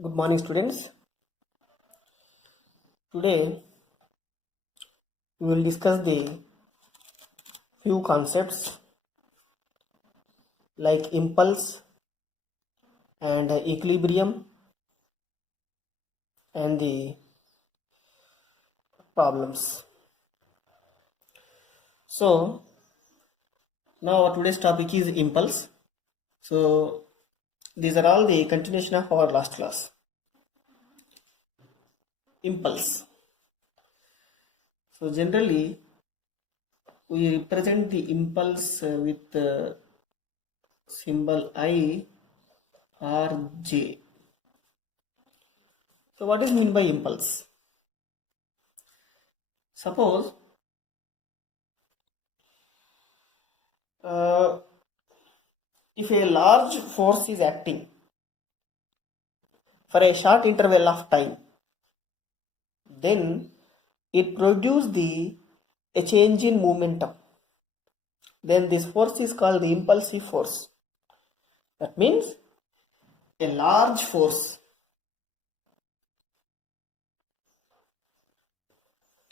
Good morning, students. Today we will discuss the few concepts like impulse and equilibrium and the problems. So now our today's topic is impulse. So these are all the continuation of our last class. Impulse. So generally we represent the impulse with symbol I or J. So what is meant by impulse? Suppose uh, if a large force is acting for a short interval of time, then it produces a change in momentum. Then this force is called the impulsive force. That means a large force,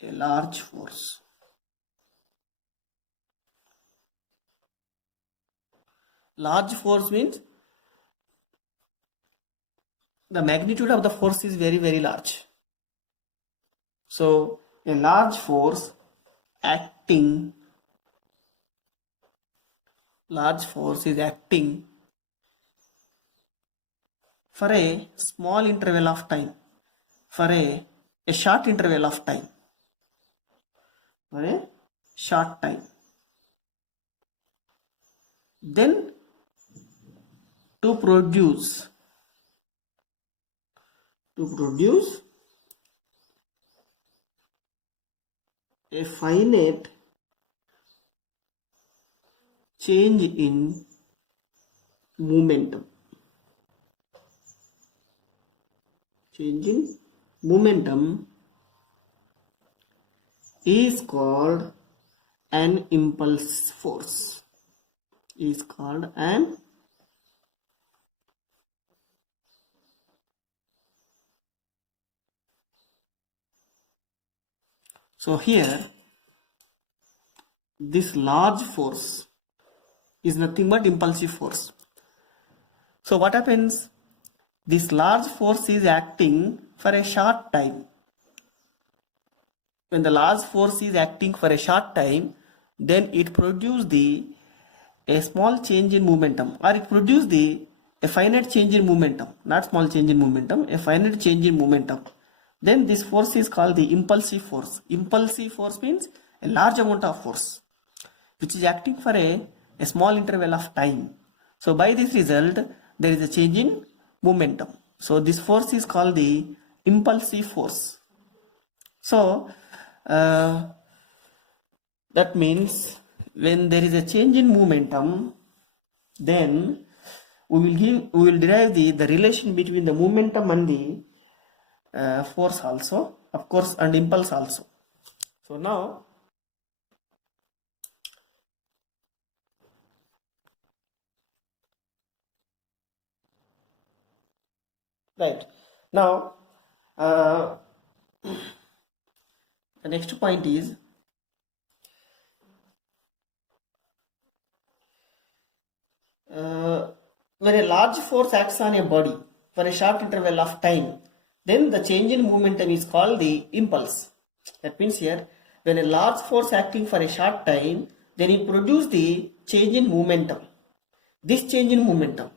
a large force. Large force means the magnitude of the force is very, very large. So a large force acting, large force is acting for a small interval of time, for a short interval of time, for a short time. Then to produce a finite change in momentum. Change in momentum is called an impulse force. Is called an so here this large force is nothing but impulsive force. So what happens? This large force is acting for a short time. When the large force is acting for a short time, then it produces a small change in momentum, or it produces a finite change in momentum, not small change in momentum, a finite change in momentum. Then this force is called the impulsive force. Impulsive force means a large amount of force which is acting for a small interval of time. So by this result, there is a change in momentum. So this force is called the impulsive force. So that means when there is a change in momentum, then we will derive the relation between the momentum and the force also, of course, and impulse also. So now right now the next point is when a large force acts on a body for a short interval of time, then the change in momentum is called the impulse. That means here, when a large force acting for a short time, then it produces the change in momentum. This change in momentum,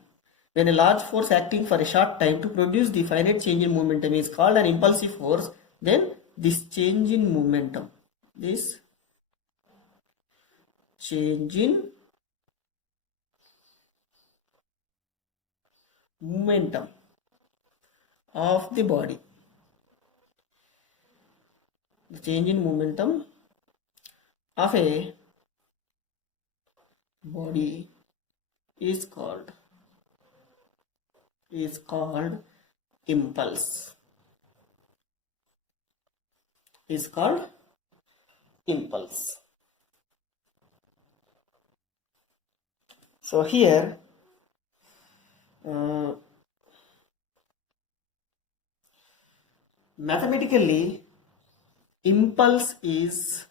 when a large force acting for a short time to produce the finite change in momentum is called an impulsive force, then this change in momentum, this change in momentum of the body, the change in momentum of a body is called impulse, is called impulse. So here mathematically impulse is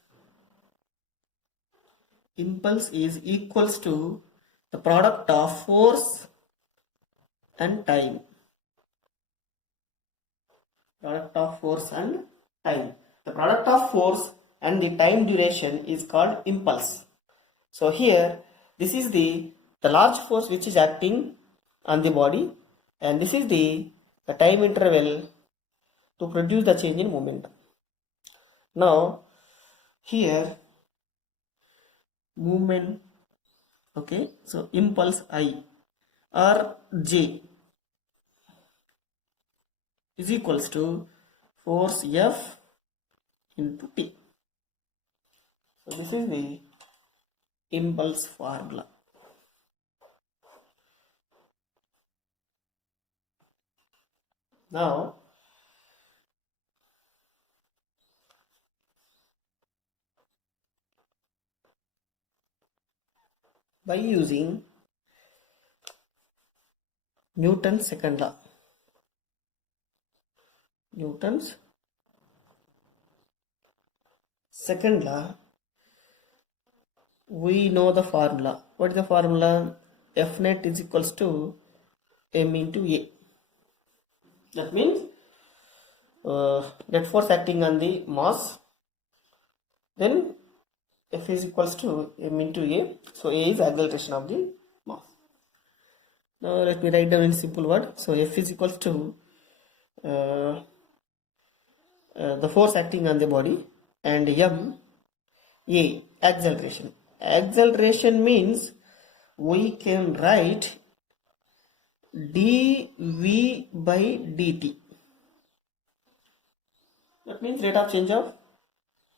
equals to the product of force and time. Product of force and time. The product of force and the time duration is called impulse. So here this is the large force which is acting on the body, and this is the time interval to produce the change in momentum. Now here movement, okay, so impulse I or J is equals to force F into T. So this is the impulse formula. Now by using Newton's second law, Newton's second law, we know the formula. What is the formula? F net is equals to m into A. That means net force acting on the mass, then F is equals to m into A. So A is acceleration of the mass. Now let me write down in simple word. So F is equals to the force acting on the body, and m, A, acceleration. Acceleration means we can write dv by dt. That means rate of change of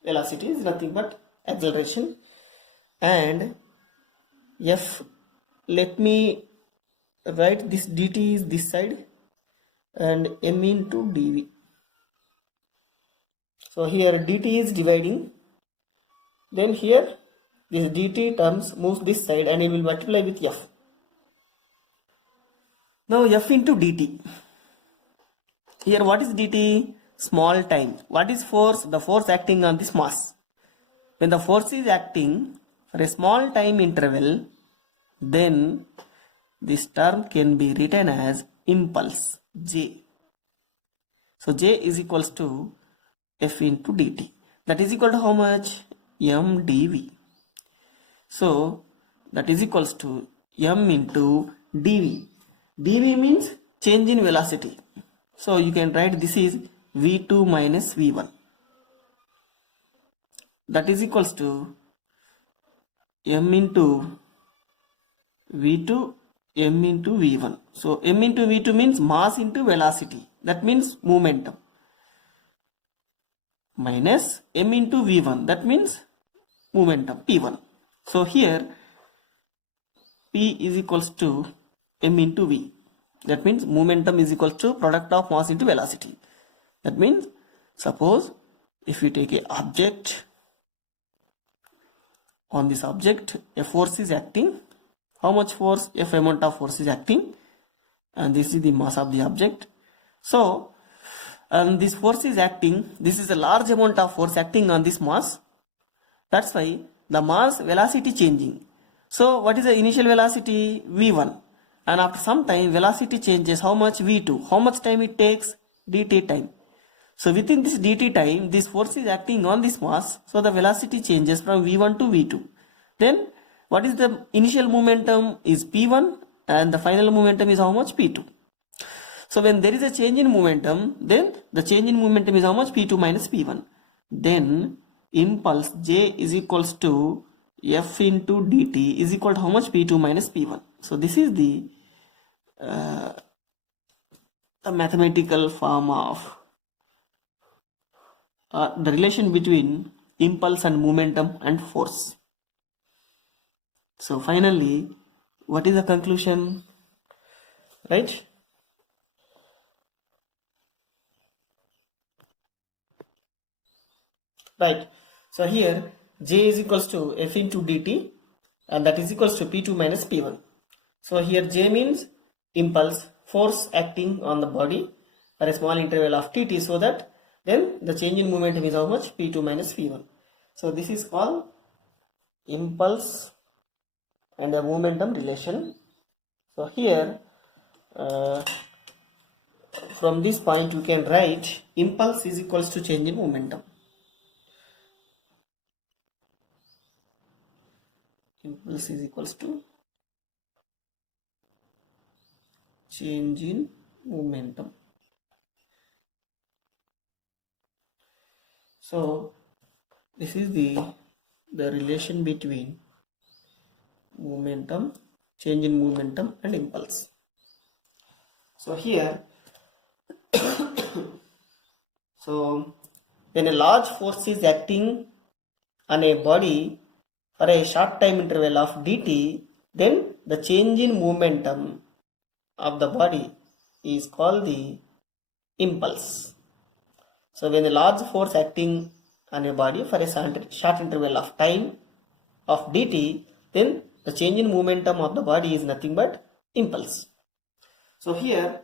velocity is nothing but acceleration. And F, let me write this dt is this side, and m into dv. So here dt is dividing, then here this dt terms moves this side and it will multiply with F. Now F into dt. Here what is dt? Small time. What is force? The force acting on this mass. When the force is acting for a small time interval, then this term can be written as impulse, J. So J is equals to F into dt. That is equal to how much? M dv. So that is equals to m into dv. dv means change in velocity. So you can write this is v2 minus v1. That is equals to m into v2, m into v1. So m into v2 means mass into velocity. That means momentum. Minus m into v1. That means momentum, p1. So here P is equals to m into v. That means momentum is equals to product of mass into velocity. That means suppose if you take a object, on this object a force is acting. How much force? F amount of force is acting, and this is the mass of the object. So and this force is acting, this is a large amount of force acting on this mass. That's why the mass velocity changing. So what is the initial velocity? v1, and after some time velocity changes. How much? v2. How much time it takes? dt time. So within this dt time, this force is acting on this mass, so the velocity changes from v1 to v2. Then what is the initial momentum? Is p1, and the final momentum is how much? p2. So when there is a change in momentum, then the change in momentum is how much? p2 minus p1. Then impulse J is equals to F into dt is equal to how much? p2 minus p1. So this is the mathematical form of the relation between impulse and momentum and force. So finally, what is the conclusion? Right? Right. So here J is equals to F into dt, and that is equals to P2 minus P1. So here J means impulse, force acting on the body for a small interval of tt, so that then the change in momentum is how much? P2 minus P1. So this is called impulse and the momentum relation. So here from this point you can write impulse is equals to change in momentum. Impulse is equals to change in momentum. So this is the relation between momentum, change in momentum and impulse. So here so when a large force is acting on a body for a short time interval of dt, then the change in momentum of the body is called the impulse. So when a large force acting on a body for a short interval of time of dt, then the change in momentum of the body is nothing but impulse. So here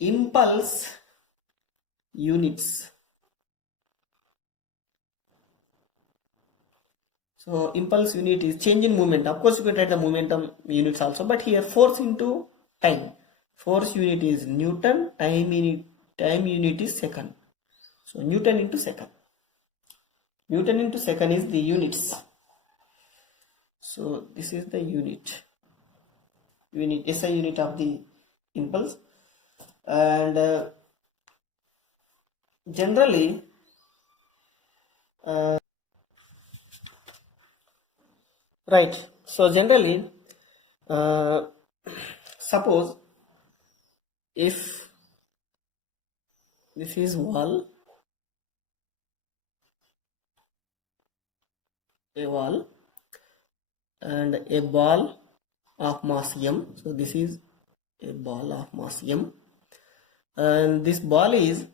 impulse units. So impulse unit is change in momentum. Of course you can write the momentum units also, but here force into time. Force unit is Newton, time unit is second. So Newton into second. Newton into second is the units. So this is the unit SI unit of the impulse. And generally right, so generally suppose if this is wall, a wall and a ball of mass m, so this is a ball of mass m, and this ball is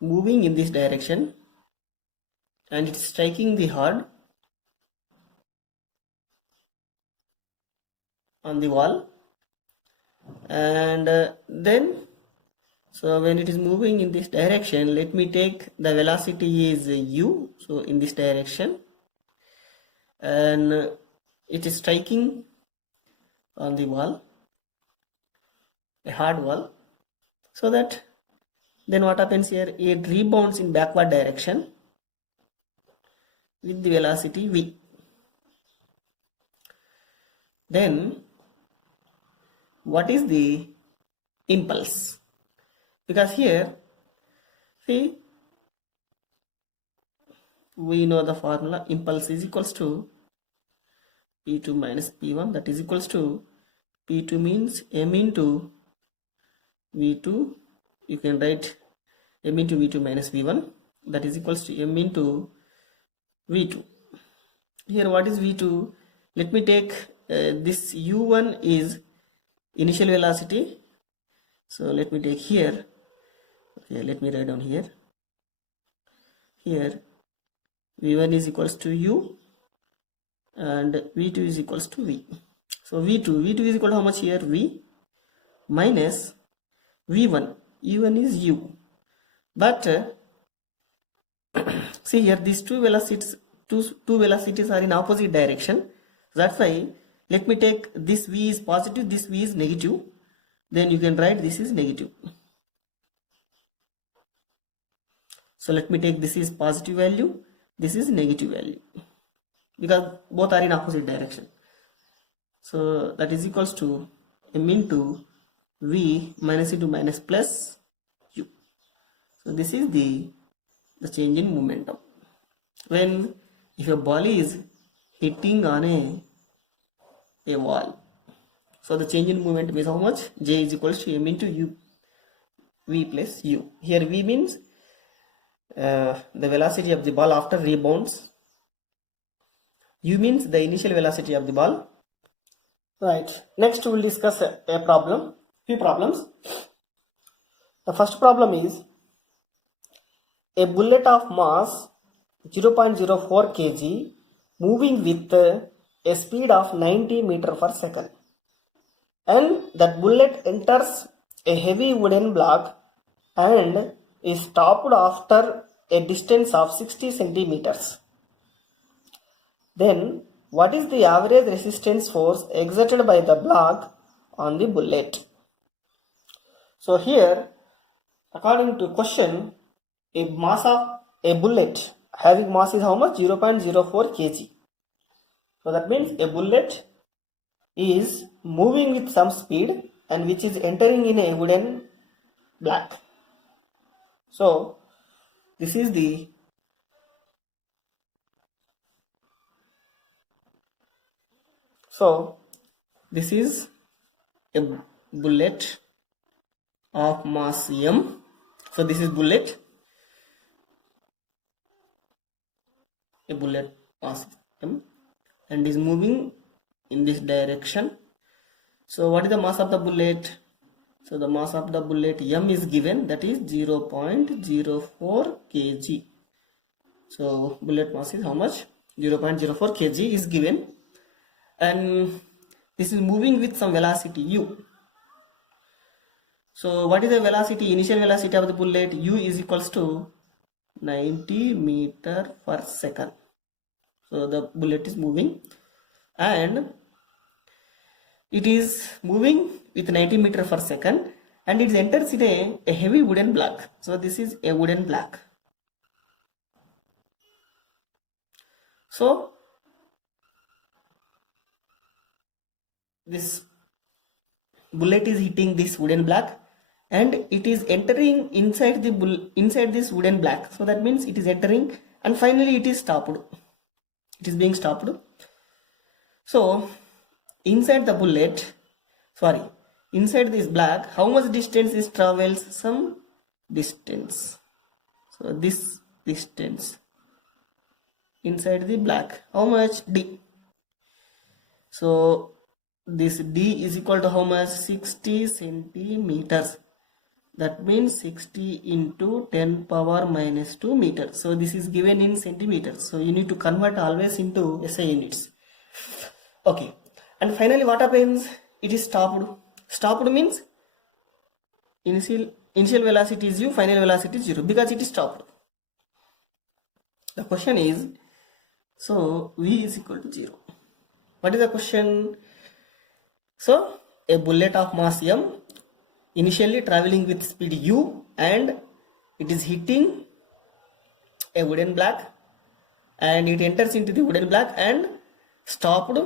moving in this direction and it's striking the hard on the wall, and then so when it is moving in this direction, let me take the velocity is u, so in this direction, and it is striking on the wall, a hard wall, so that then what happens here, it rebounds in backward direction with the velocity v. Then what is the impulse? Because here see we know the formula, impulse is equals to P2 minus P1, that is equals to P2 means m into V2, you can write m into V2 minus V1, that is equals to m into V2. Here what is V2? Let me take this u1 is initial velocity, so let me take here, okay, let me write down here v1 is equals to u and v2 is equals to v. So v2 is equal to how much here, v minus v1, u1 is u, but see here these two velocities are in opposite direction, that's why let me take this v is positive, this v is negative, then you can write this is negative. So let me take this is positive value, this is negative value, because both are in opposite direction. So that is equals to m into v minus into minus plus u. So this is the change in momentum when if a ball is hitting on a wall. So the change in momentum is how much? J is equals to m into u, v plus u. Here v means the velocity of the ball after rebounds, u means the initial velocity of the ball. Right, next we will discuss few problems. The first problem is a bullet of mass 0.04 kg moving with a speed of 90 meter per second, and that bullet enters a heavy wooden block and is stopped after a distance of 60 centimeters. Then what is the average resistance force exerted by the block on the bullet? So here, according to question, a mass of a bullet having mass is how much? 0.04 kg. So that means a bullet is moving with some speed and which is entering in a wooden block. So this is the this is a bullet of mass m. So this is bullet, a bullet mass m, and is moving in this direction. So what is the mass of the bullet? So the mass of the bullet m is given, that is 0.04 kg. So bullet mass is how much? 0.04 kg is given, and this is moving with some velocity u. So what is the velocity, initial velocity of the bullet? U is equals to 90 meter per second. So the bullet is moving and it is moving with 90 meter per second and it enters in a heavy wooden block. So this is a wooden block. So this bullet is hitting this wooden block and it is entering inside this wooden block. So that means it is entering and finally it is stopped. It is being stopped. So inside the bullet, inside this block, how much distance is travels? Some distance. So this distance inside the block, how much? D. So this D is equal to how much? 60 centimeters. That means 60 into 10 power minus 2 meters. So this is given in centimeters. So you need to convert always into SI units. Okay. And finally what happens? It is stopped. Stopped means initial velocity is u, final velocity is 0 because it is stopped. The question is, so V is equal to 0. What is the question? So a bullet of mass m initially traveling with speed u and it is hitting a wooden block and it enters into the wooden block and stopped,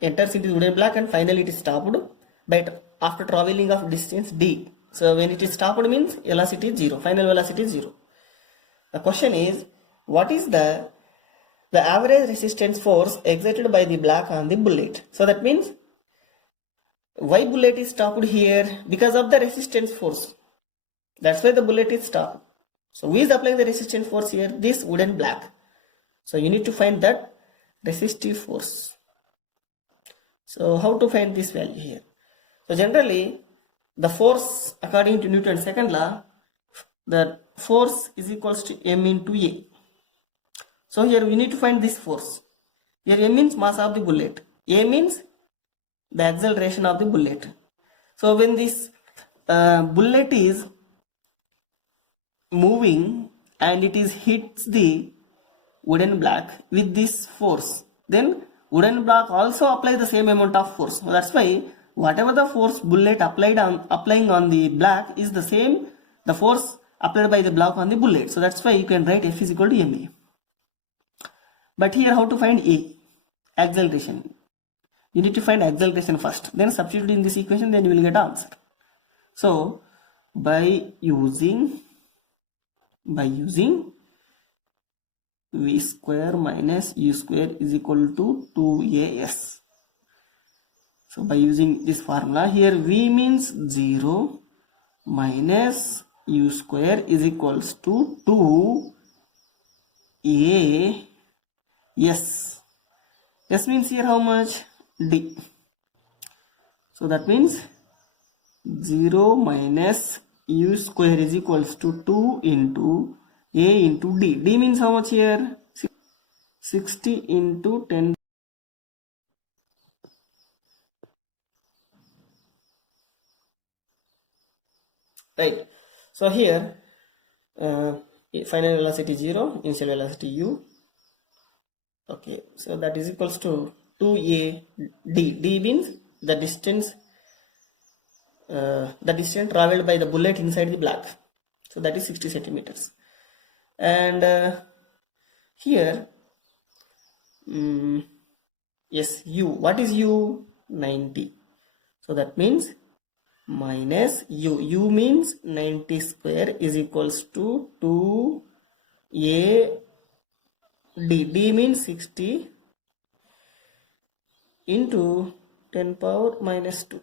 enters into the wooden block and finally it is stopped but after traveling of distance d. So when it is stopped means velocity is 0, final velocity is 0. The question is, what is the average resistance force exerted by the block on the bullet? So that means why bullet is stopped here? Because of the resistance force. That's why the bullet is stopped. So who is applying the resistance force here? This wooden block. So you need to find that resistive force. So how to find this value here? So generally the force according to Newton's second law, the force is equals to m into a. So here we need to find this force. Here m means mass of the bullet, a means the acceleration of the bullet. So when this bullet is moving and it is hits the wooden block with this force, then wooden block also apply the same amount of force. So that's why whatever the force bullet applying on the block is the same the force applied by the block on the bullet. So that's why you can write F is equal to ma. But here how to find a? Acceleration. You need to find acceleration first, then substitute in this equation, then you will get answer. So by using v square minus u square is equal to 2as. So by using this formula here, v means 0 minus u square is equals to 2a. Yes, S means here how much? D. So that means 0 minus u square is equals to 2 into a into d. D means how much here? 60 into 10. Right. So here final velocity 0, initial velocity u. Okay, so that is equals to 2a d. D means the distance traveled by the bullet inside the block. So that is 60 centimeters. And here yes, u, what is u? 90. So that means minus u means 90 square is equals to 2a d means 60 into 10 power minus 2.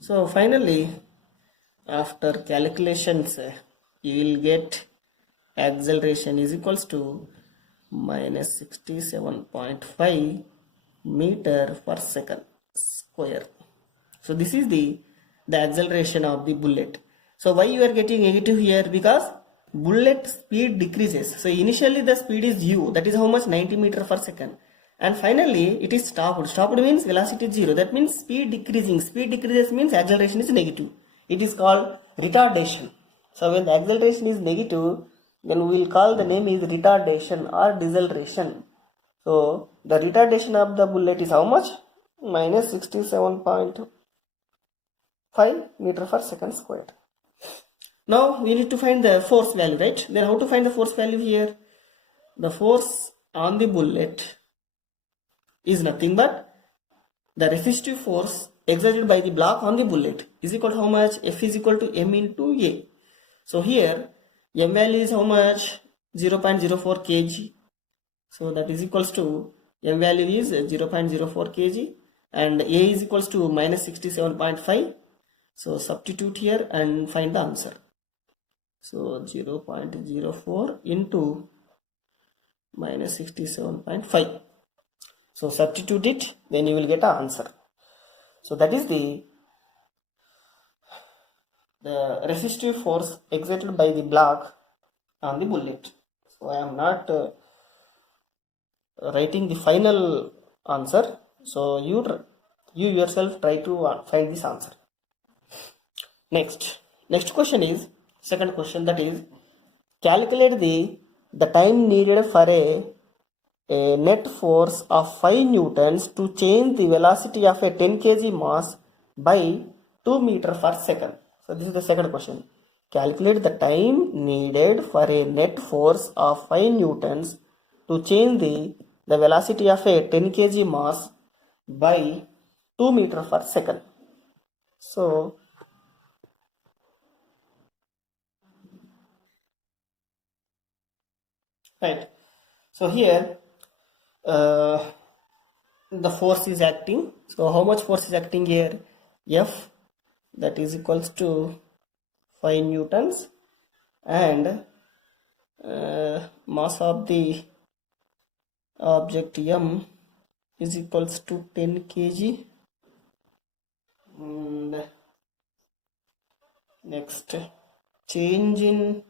So finally, after calculations, you will get acceleration is equals to minus 67.5 meter per second square. So this is the acceleration of the bullet. So why you are getting negative here? Because bullet speed decreases. So initially the speed is u, that is how much? 90 meter per second. And finally it is stopped. Stopped means velocity is 0. That means speed decreasing. Speed decreases means acceleration is negative. It is called retardation. So when the acceleration is negative, then we will call the name is retardation or deceleration. So the retardation of the bullet is how much? Minus 67.5 meter per second squared. Now we need to find the force value, right? Then how to find the force value here? The force on the bullet is nothing but the resistive force exerted by the block on the bullet is equal to how much? F is equal to m into a. So here m value is how much? 0.04 kg. So that is equals to m value is 0.04 kg and a is equals to minus 67.5. So substitute here and find the answer. So 0.04 into minus 67.5. So substitute it, then you will get an answer. So that is the resistive force exerted by the block on the bullet. So I am not writing the final answer. So you yourself try to find this answer. Next question is second question, that is calculate the time needed for a net force of 5 newtons to change the velocity of a 10 kg mass by 2 meter per second. So this is the second question. Calculate the time needed for a net force of 5 newtons to change the velocity of a 10 kg mass by 2 meter per second. So right. So here the force is acting. So how much force is acting here? F, that is equals to 5 newtons, and mass of the object m is equals to 10 kg. And next, change in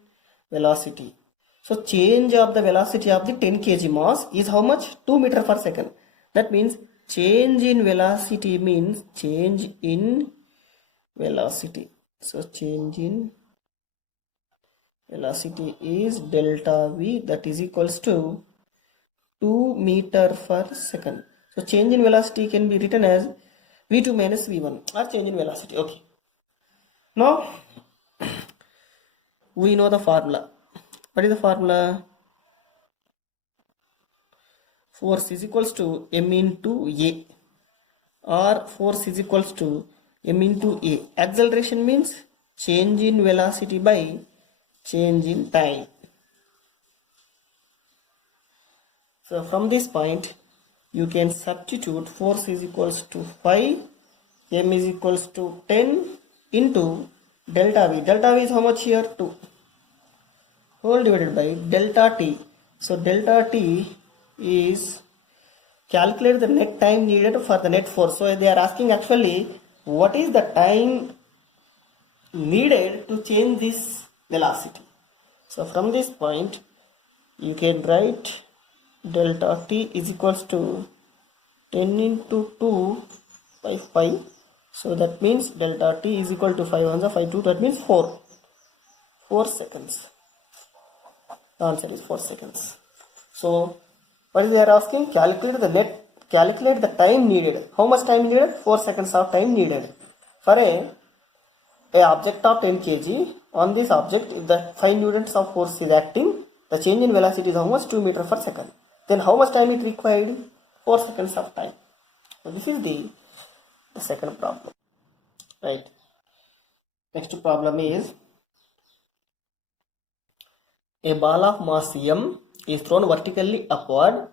velocity. So change of the velocity of the 10 kg mass is how much? 2 meter per second. That means change in velocity means change in velocity. So change in velocity is delta V, that is equals to 2 meter per second. So change in velocity can be written as V2 minus V1 or change in velocity. Okay. Now we know the formula. What is the formula? Force is equals to m into a, or force is equals to m into a. Acceleration means change in velocity by change in time. So from this point you can substitute force is equals to 5, m is equals to 10 into delta V. Delta V is how much here? 2 whole divided by delta T. So delta T is calculate the net time needed for the net force. So they are asking actually what is the time needed to change this velocity. So from this point you can write delta T is equals to 10 into 2 by 5. So that means delta t is equal to 5 1 5 2, that means 4 seconds. The answer is 4 seconds. So what is they are asking? Calculate the time needed. How much time needed? 4 seconds of time needed. For a object of 10 kg, on this object, if the 5 newtons of force is acting, the change in velocity is how much? 2 meters per second. Then how much time it required? 4 seconds of time. So this is the second problem. Right. Next problem is, a ball of mass m is thrown vertically upward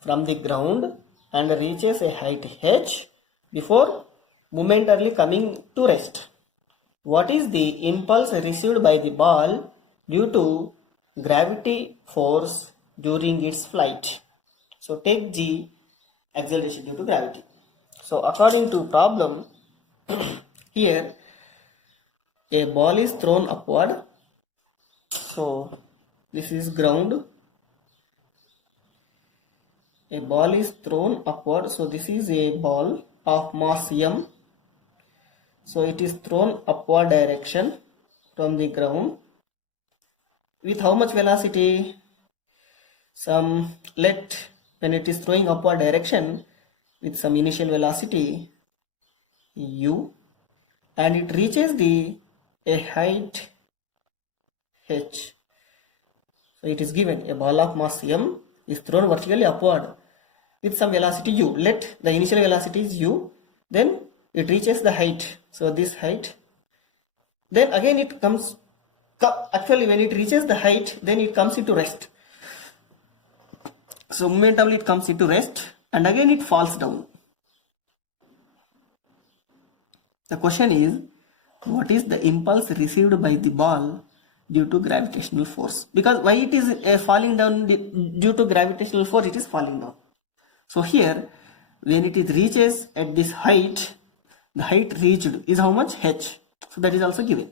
from the ground and reaches a height h before momentarily coming to rest. What is the impulse received by the ball due to gravity force during its flight? So take G, acceleration due to gravity. So according to problem, here a ball is thrown upward. So this is ground. A ball is thrown upward. So this is a ball of mass m. So it is thrown upward direction from the ground. With how much velocity? When it is throwing upward direction with some initial velocity u, and it reaches a height h. So it is given a ball of mass m is thrown vertically upward with some velocity u. Let the initial velocity is u, then it reaches the height. So this height, then again it comes, actually when it reaches the height, then it comes into rest. So momentarily it comes into rest and again it falls down. The question is, what is the impulse received by the ball due to gravitational force? Because why it is falling down? Due to gravitational force it is falling down. So here when it is reaches at this height, the height reached is how much? h. So that is also given.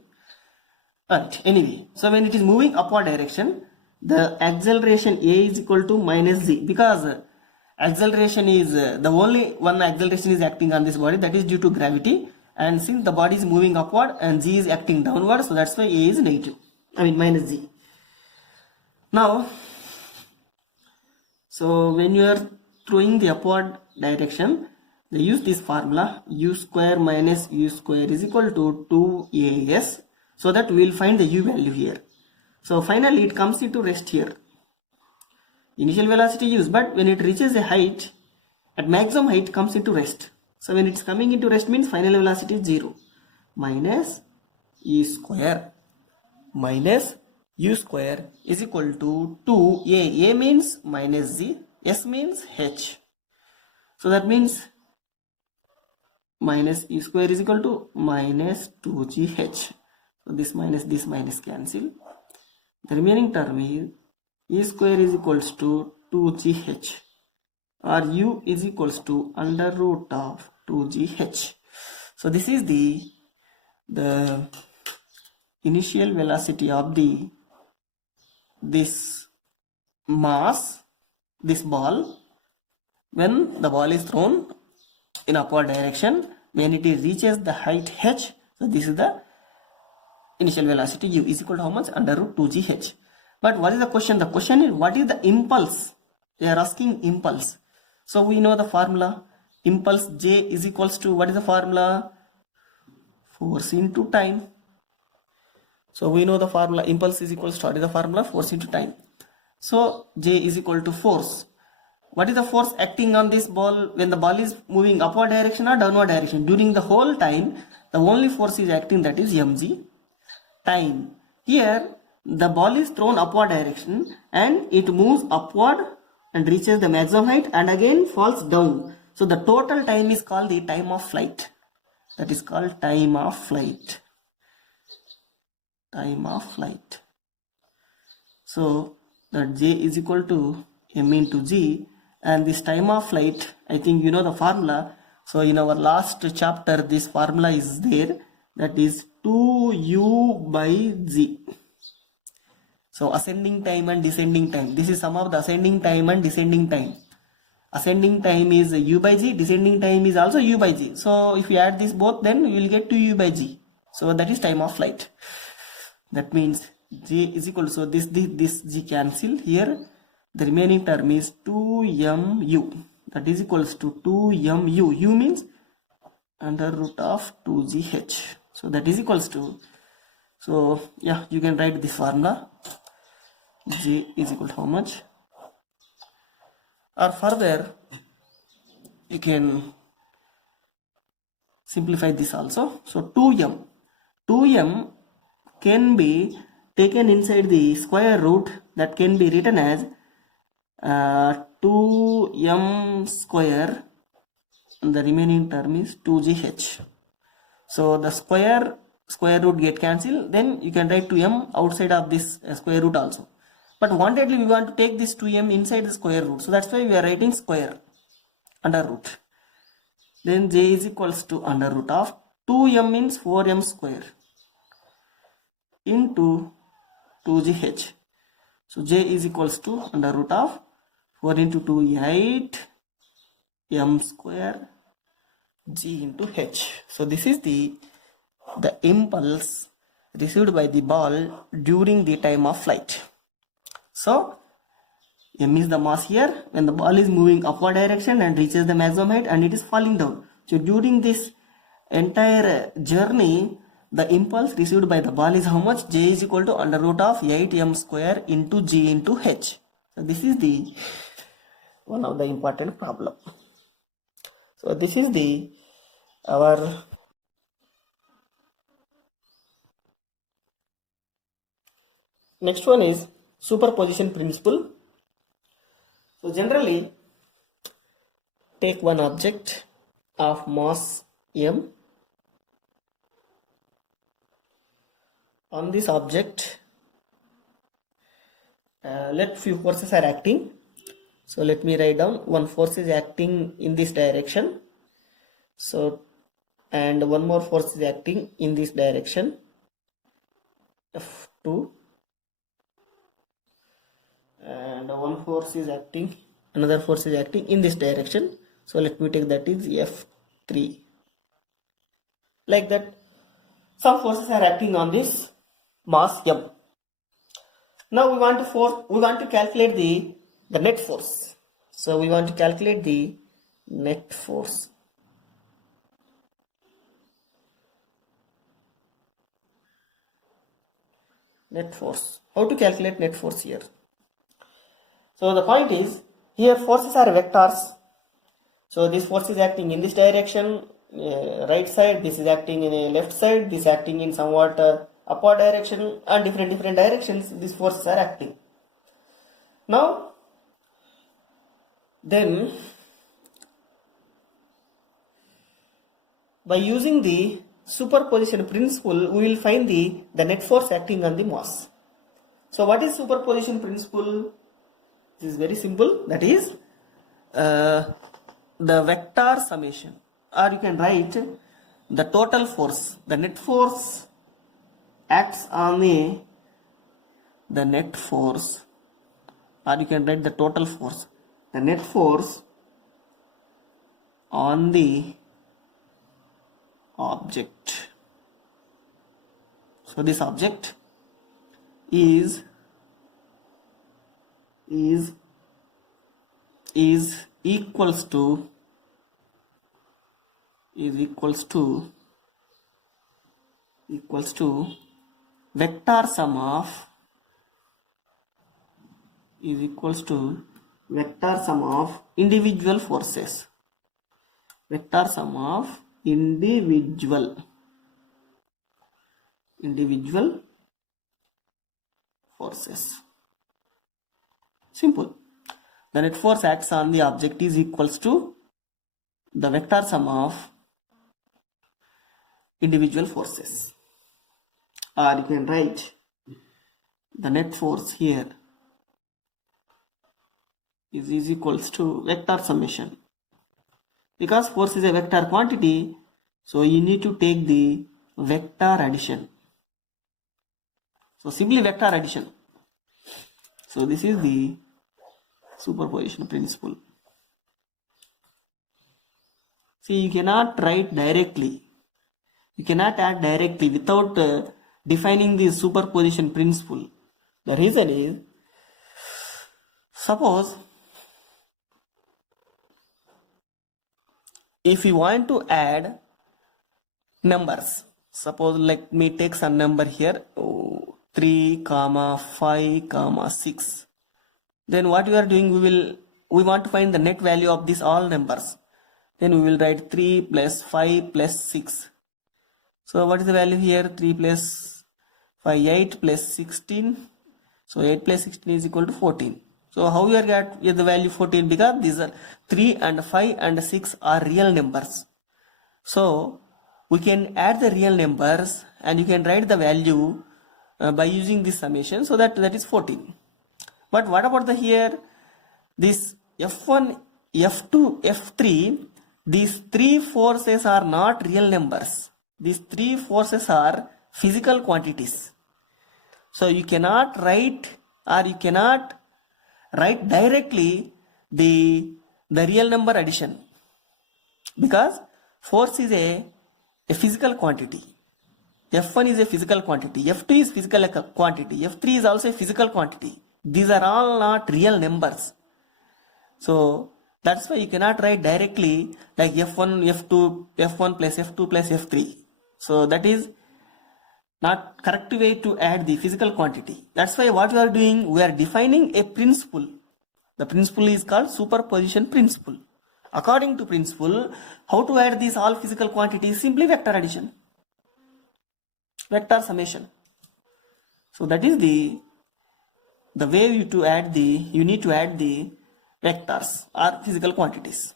But anyway, so when it is moving upward direction, the acceleration a is equal to minus z, because acceleration is the only one acceleration is acting on this body, that is due to gravity, and since the body is moving upward and g is acting downward, so that's why a is negative, minus z. Now, so when you are throwing the upward direction, they use this formula, u square minus u square is equal to 2as, so that we will find the u value here. So finally it comes into rest here. Initial velocity used, but when it reaches a height, at maximum height comes into rest. So when it's coming into rest means final velocity is 0. Minus e square minus u square is equal to 2a. A means minus z, s means h. So that means minus e square is equal to minus 2gh. So this minus cancel. The remaining term is e square is equals to 2gh, or u is equals to under root of 2gh. So this is the initial velocity of this mass, this ball, when the ball is thrown in upward direction, when it reaches the height h. So this is the initial velocity u is equal to how much? Under root 2gh. But what is the question? The question is, what is the impulse? They are asking impulse. So we know the formula. Impulse j is equals to, what is the formula? Force into time. So we know the formula, impulse is equals to, what is the formula? Force into time. So j is equal to force. What is the force acting on this ball when the ball is moving upward direction or downward direction? During the whole time, the only force is acting, that is mg. Time. Here the ball is thrown upward direction and it moves upward and reaches the maximum height and again falls down. So the total time is called the time of flight. That is called time of flight. Time of flight. So that j is equal to m into g, and this time of flight, I think you know the formula. So in our last chapter this formula is there, that is 2u by z. So ascending time and descending time. This is sum of the ascending time and descending time. ascending time is u by g, descending time is also u by g. So if you add this both, then you will get 2u by g. So that is time of flight. That means j is equal to, so this g cancel here. The remaining term is 2mu. That is equals to 2mu. U means under root of 2gh. So that is equals to, so yeah, you can write this formula. J is equal to how much? Or further, you can simplify this also. So 2m can be taken inside the square root, that can be written as 2m square, and the remaining term is 2gh. So the square root get cancelled, then you can write 2m outside of this square root also. But wantedly we want to take this 2m inside the square root, so that's why we are writing square under root. Then j is equals to under root of 2m means 4m square into 2gh. So j is equals to under root of 4 into 2 8 m square g into h. So this is the impulse received by the ball during the time of flight. So m is the mass here when the ball is moving upward direction and reaches the maximum height and it is falling down. So during this entire journey, the impulse received by the ball is how much? J is equal to under root of 8m square into g into h. So this is the one of the important problem. So this is the our next one is superposition principle. So generally, take one object of mass m. On this object, let few forces are acting. So let me write down, one force is acting in this direction. So, and one more force is acting in this direction, F2. And one force is acting, another force is acting in this direction. So let me take that is F3. Like that, some forces are acting on this mass m. Now we want to calculate the net force. So we want to calculate the net force. Net force. How to calculate net force here? So the point is, here forces are vectors. So this force is acting in this direction, right side, this is acting in a left side, this acting in somewhat upward direction, and different directions these forces are acting. Now then, by using the superposition principle, we will find the net force acting on the mass. So what is superposition principle? This is very simple. That is the vector summation, or you can write the total force. The net force acts on the net force, or you can write the total force. The net force on the object. So this object is equals to vector sum of individual forces. Vector sum of individual forces. Simple. The net force acts on the object is equals to the vector sum of individual forces. Or you can write the net force here is equals to vector summation. Because force is a vector quantity, so you need to take the vector addition. So simply vector addition. So this is the superposition principle. See, you cannot write directly. You cannot add directly without defining the superposition principle. The reason is, suppose if you want to add numbers, suppose let me take some number here, 3 comma 5 comma 6. Then what we are doing, we want to find the net value of these all numbers. Then we will write 3 plus 5 plus 6. So what is the value here? 3 plus 5, 8 plus 16. So 8 plus 16 is equal to 14. So how you are get the value 14? Because these are 3 and 5 and 6 are real numbers. So we can add the real numbers and you can write the value by using this summation, so that is 14. But what about the here? This F1, F2, F3, these three forces are not real numbers. These three forces are physical quantities. So you cannot write, or you cannot write directly the real number addition, because force is a physical quantity. F1 is a physical quantity, F2 is physical quantity, F3 is also a physical quantity. These are all not real numbers. So that's why you cannot write directly like F1, F2, F1 plus F2 plus F3. So that is not correct way to add the physical quantity. That's why what we are doing, we are defining a principle. The principle is called superposition principle. According to principle, how to add these all physical quantities? Simply vector addition, vector summation. So that is the way you need to add the vectors or physical quantities.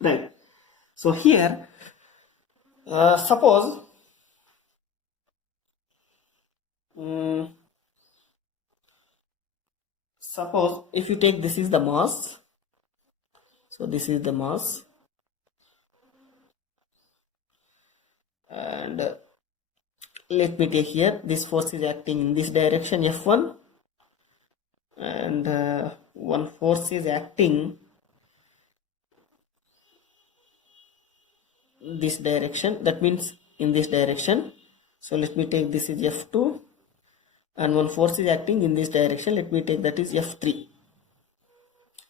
Right. So here, suppose if you take, this is the mass. So this is the mass, and let me take here, this force is acting in this direction, F1, and one force is acting this direction, that means in this direction. So let me take, this is F2, and one force is acting in this direction, let me take, that is F3.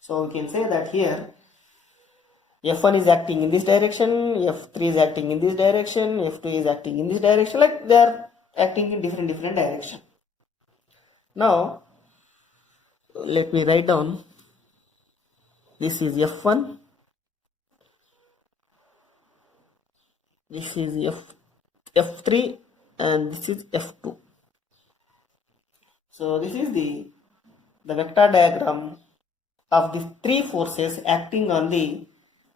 So we can say that here F1 is acting in this direction, F3 is acting in this direction, F2 is acting in this direction, like they are acting in different direction. Now let me write down, this is F1, this is F3, and this is F2. So this is the vector diagram of the three forces acting on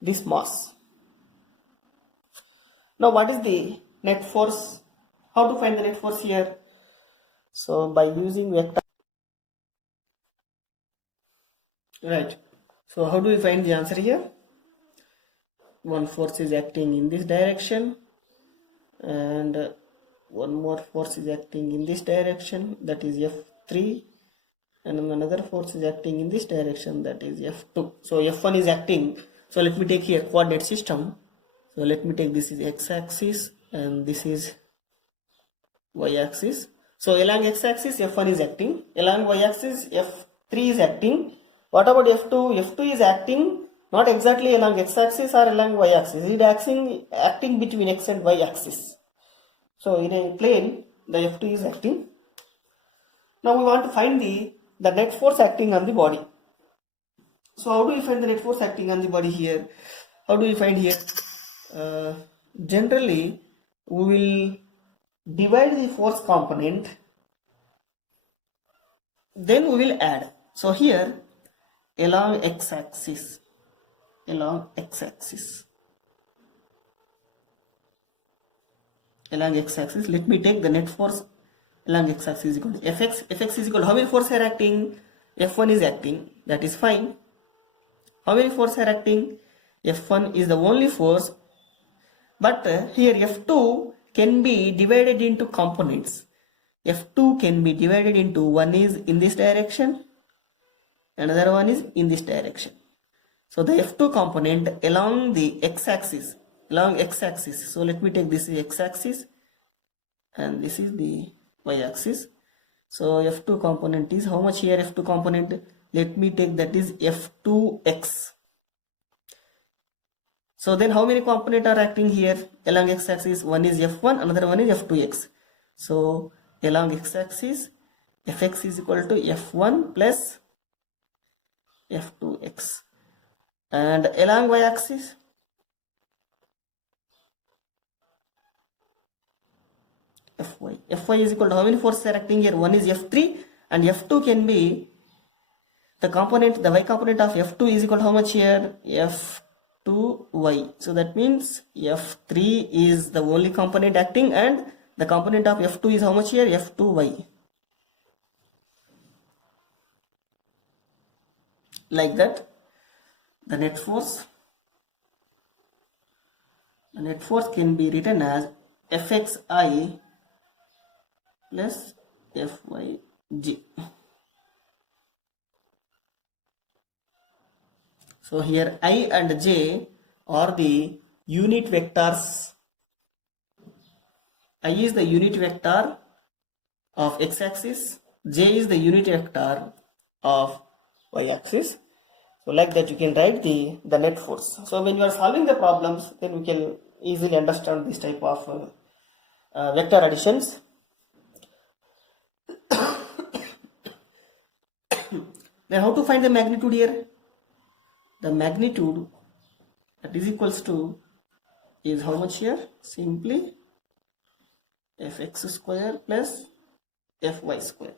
this mass. Now what is the net force? How to find the net force here? So by using vector. Right. So how do we find the answer here? One force is acting in this direction, and one more force is acting in this direction, that is F3, and another force is acting in this direction, that is F2. So F1 is acting. So let me take here coordinate system. So let me take, this is x-axis and this is y-axis. So along x-axis F1 is acting, along y-axis F3 is acting. What about F2? F2 is acting not exactly along x-axis or along y-axis. It is acting between x and y-axis. So in a plane, the F2 is acting. Now we want to find the net force acting on the body. So how do we find the net force acting on the body here? How do we find here? Generally, we will divide the force component, then we will add. So here, along x-axis, along x-axis, let me take the net force along x-axis is equal to fx. Fx is equal to how many forces are acting? F1 is acting, that is fine. How many forces are acting? F1 is the only force, but here F2 can be divided into components. F2 can be divided into, one is in this direction, another one is in this direction. So the F2 component along the x-axis, so let me take this is x-axis and this is the y-axis. So F2 component is how much here? F2 component, let me take that is F2x. So then how many components are acting here along x-axis? One is F1, another one is F2x. So along x-axis, Fx is equal to F1 plus F2x. And along y-axis, Fy is equal to how many forces are acting here? One is F3 and F2 can be the component, the y component of F2 is equal to how much here? F2y. So that means F3 is the only component acting and the component of F2 is how much here? F2y. Like that, the net force can be written as Fxi plus Fyg. So here I and j are the unit vectors. I is the unit vector of x-axis, j is the unit vector of y-axis. So like that you can write the net force. So when you are solving the problems, then we can easily understand this type of vector additions. Then how to find the magnitude here? The magnitude that is equals to is how much here? Simply Fx square plus Fy square.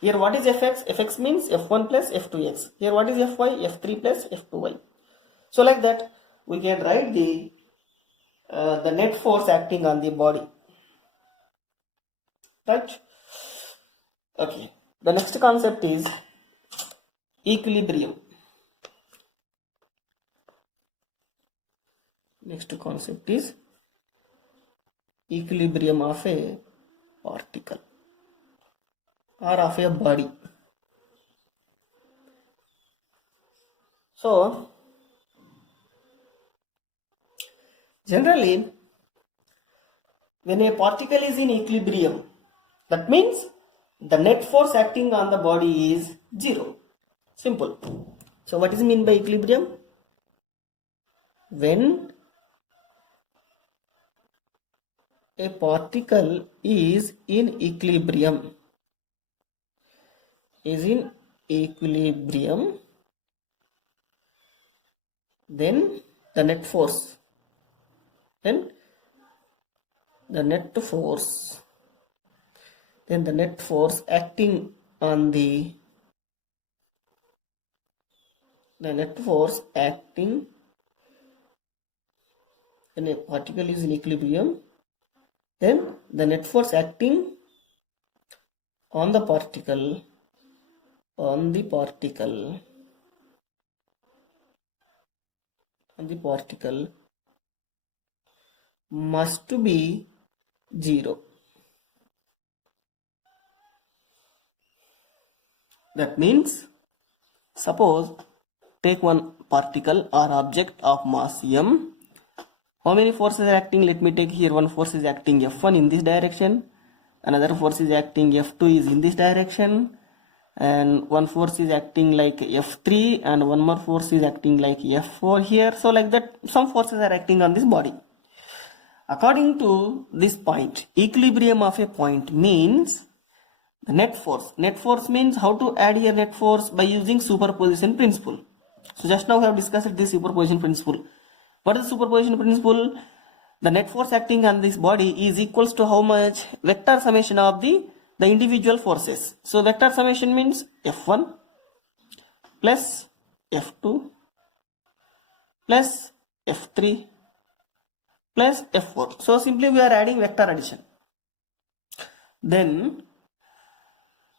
Here what is Fx? Fx means F1 plus F2x. Here what is Fy? F3 plus F2y. So like that we can write the net force acting on the body. Right? Okay. The next concept is equilibrium. Next concept is equilibrium of a particle or of a body. So generally when a particle is in equilibrium, that means the net force acting on the body is 0. Simple. So what is mean by equilibrium? When a particle is in equilibrium, then the net force acting on the when a particle is in equilibrium, then the net force acting on the particle must be 0. That means, suppose take one particle or object of mass m. How many forces are acting? Let me take here one force is acting F1 in this direction, another force is acting F2 is in this direction, and one force is acting like F3 and one more force is acting like F4 here. So like that some forces are acting on this body. According to this point, equilibrium of a point means the net force. Net force means how to add here net force by using superposition principle. So just now we have discussed this superposition principle. What is the superposition principle? The net force acting on this body is equals to how much? Vector summation of the individual forces. So vector summation means F1 plus F2 plus F3 plus F4. So simply we are adding vector addition. Then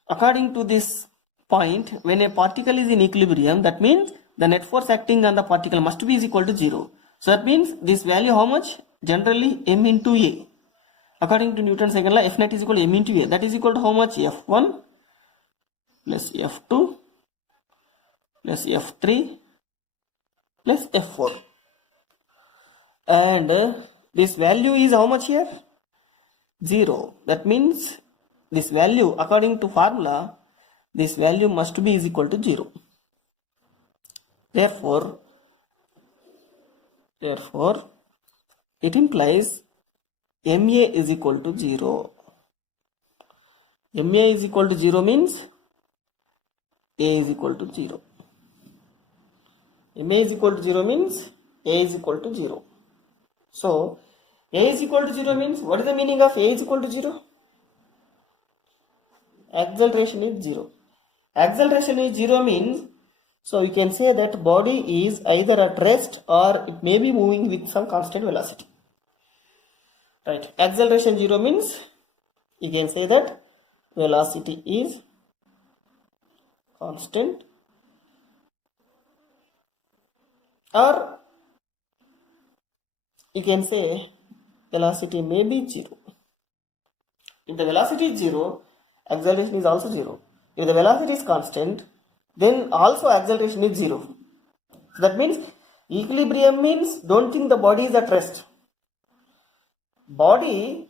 according to this point, when a particle is in equilibrium, that means the net force acting on the particle must be is equal to 0. So that means this value how much? Generally m into a. According to Newton's second law, F net is equal to m into a. That is equal to how much? F1 plus F2 plus F3 plus F4. And this value is how much here? 0. That means this value, according to formula, this value must be is equal to 0. Therefore, it implies MA is equal to 0. MA is equal to 0 means A is equal to 0. MA is equal to 0 means A is equal to 0. So, A is equal to 0 means, what is the meaning of A is equal to 0? Acceleration is 0. Acceleration is 0 means, so you can say that body is either at rest or it may be moving with some constant velocity. Right. Acceleration 0 means, you can say that velocity is constant, or you can say velocity may be 0. If the velocity is 0, acceleration is also 0. If the velocity is constant, then also acceleration is 0. So that means equilibrium means don't think the body is at rest. Body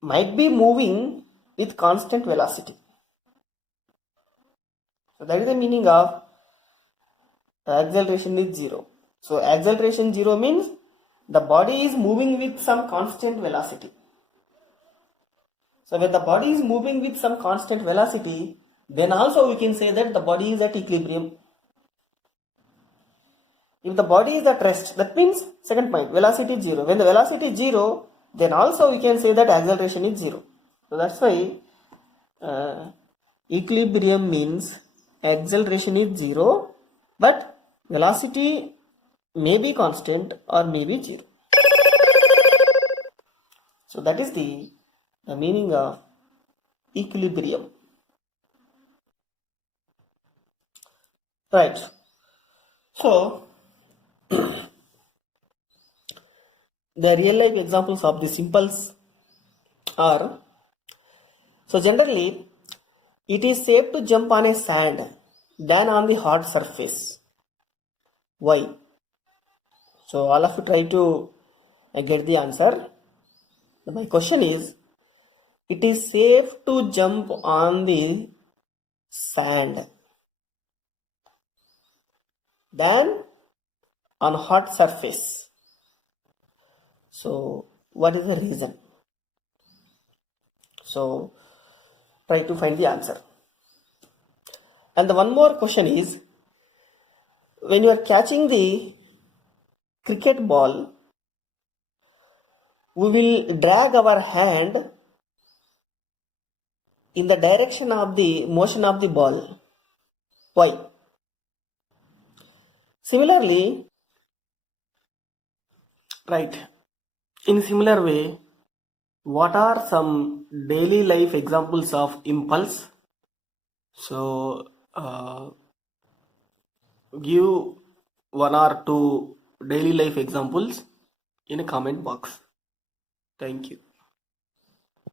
might be moving with constant velocity. So that is the meaning of acceleration is 0. So acceleration 0 means the body is moving with some constant velocity. So when the body is moving with some constant velocity, then also we can say that the body is at equilibrium. If the body is at rest, that means, second point, velocity is 0. When the velocity is 0, then also we can say that acceleration is 0. So that's why equilibrium means acceleration is 0, but velocity may be constant or may be 0. So that is the meaning of equilibrium. Right. So the real life examples of the impulse are, so generally it is safe to jump on a sand than on the hard surface. Why? So all of you try to get the answer. My question is, it is safe to jump on the sand than on hot surface. So what is the reason? So try to find the answer. And the one more question is, when you are catching the cricket ball, we will drag our hand in the direction of the motion of the ball. Why? Similarly, right, in similar way, what are some daily life examples of impulse? So give one or two daily life examples in a comment box. Thank you.